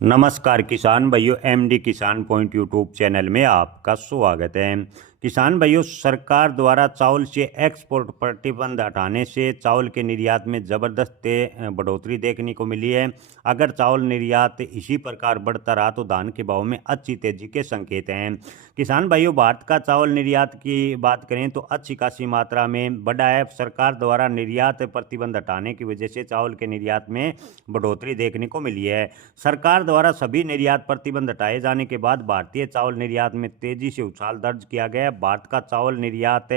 नमस्कार किसान भाइयों, एमडी किसान पॉइंट यूट्यूब चैनल में आपका स्वागत है। किसान भाइयों, सरकार द्वारा चावल से एक्सपोर्ट प्रतिबंध हटाने से चावल के निर्यात में ज़बरदस्त बढ़ोतरी देखने को मिली है। अगर चावल निर्यात इसी प्रकार बढ़ता रहा तो धान के भाव में अच्छी तेजी के संकेत हैं। किसान भाइयों, भारत का चावल निर्यात की बात करें तो अच्छी खासी मात्रा में बढ़ा है। सरकार द्वारा निर्यात प्रतिबंध हटाने की वजह से चावल के निर्यात में बढ़ोतरी देखने को मिली है। सरकार द्वारा सभी निर्यात प्रतिबंध हटाए जाने के बाद भारतीय चावल निर्यात में तेजी से उछाल दर्ज किया गया है। भारत का चावल निर्यात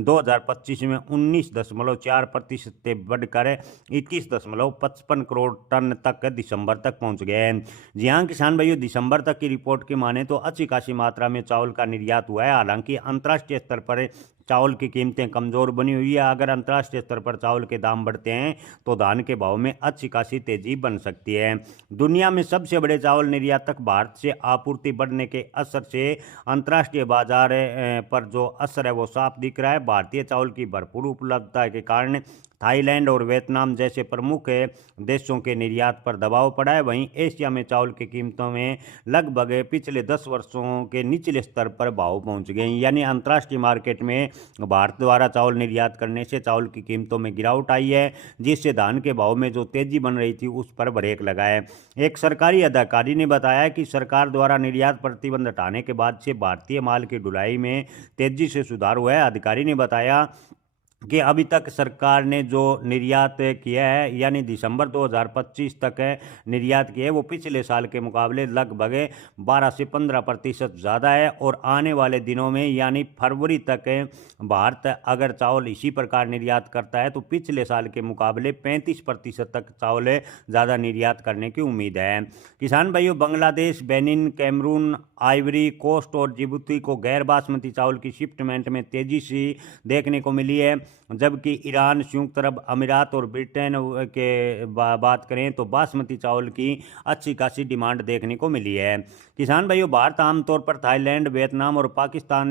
2025 में 19.4% से बढ़कर 21.55 करोड़ टन तक दिसंबर तक पहुंच गए हैं। जी हाँ किसान भाइयों, दिसंबर तक की रिपोर्ट की माने तो अच्छी खासी मात्रा में चावल का निर्यात हुआ है। हालांकि अंतर्राष्ट्रीय स्तर पर चावल की कीमतें कमज़ोर बनी हुई है। अगर अंतर्राष्ट्रीय स्तर पर चावल के दाम बढ़ते हैं तो धान के भाव में अच्छी खासी तेजी बन सकती है। दुनिया में सबसे बड़े चावल निर्यातक भारत से आपूर्ति बढ़ने के असर से अंतर्राष्ट्रीय बाजार पर जो असर है वो साफ दिख रहा है। भारतीय चावल की भरपूर उपलब्धता के कारण थाईलैंड और वियतनाम जैसे प्रमुख देशों के निर्यात पर दबाव पड़ा है। वहीं एशिया में चावल की कीमतों में लगभग पिछले 10 वर्षों के निचले स्तर पर भाव पहुंच गए। यानी अंतर्राष्ट्रीय मार्केट में भारत द्वारा चावल निर्यात करने से चावल की कीमतों में गिरावट आई है, जिससे धान के भाव में जो तेजी बन रही थी उस पर ब्रेक लगा है। एक सरकारी अधिकारी ने बताया कि सरकार द्वारा निर्यात प्रतिबंध हटाने के बाद से भारतीय माल की ढुलाई में तेजी से सुधार हुआ है। अधिकारी ने बताया कि अभी तक सरकार ने जो निर्यात किया है, यानी दिसंबर 2025 तक निर्यात किया है, वो पिछले साल के मुकाबले लगभग 12 से 15% ज़्यादा है। और आने वाले दिनों में यानी फरवरी तक भारत अगर चावल इसी प्रकार निर्यात करता है तो पिछले साल के मुकाबले 35% तक चावल ज़्यादा निर्यात करने की उम्मीद है। किसान भाइयों, Bangladesh, Benin, Cameroon, Ivory Coast और जिबूती को गैर बासमती चावल की शिपमेंट में तेजी से देखने को मिली है, जबकि ईरान, संयुक्त अरब अमीरात और ब्रिटेन के बात करें तो बासमती चावल की अच्छी खासी डिमांड देखने को मिली है। किसान भाइयों, भारत आमतौर पर थाईलैंड, वियतनाम और पाकिस्तान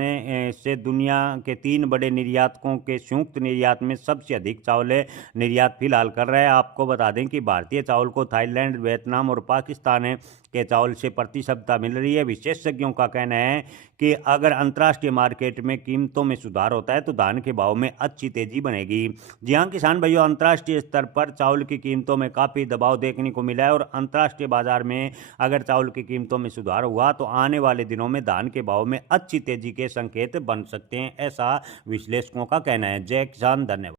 से दुनिया के 3 बड़े निर्यातकों के संयुक्त निर्यात में सबसे अधिक चावल निर्यात फिलहाल कर रहा है। आपको बता दें कि भारतीय चावल को थाईलैंड, वियतनाम और पाकिस्तान के चावल से प्रति सप्ताह मिल रही है। विशेषज्ञों का कहना है कि अगर अंतर्राष्ट्रीय मार्केट में कीमतों में सुधार होता है तो धान के भाव में अच्छी तेजी बनेगी। जी हाँ किसान भाइयों, अंतर्राष्ट्रीय स्तर पर चावल की कीमतों में काफ़ी दबाव देखने को मिला है और अंतर्राष्ट्रीय बाजार में अगर चावल की कीमतों में सुधार हुआ तो आने वाले दिनों में धान के भाव में अच्छी तेजी के संकेत बन सकते हैं, ऐसा विश्लेषकों का कहना है। जय किसान, धन्यवाद।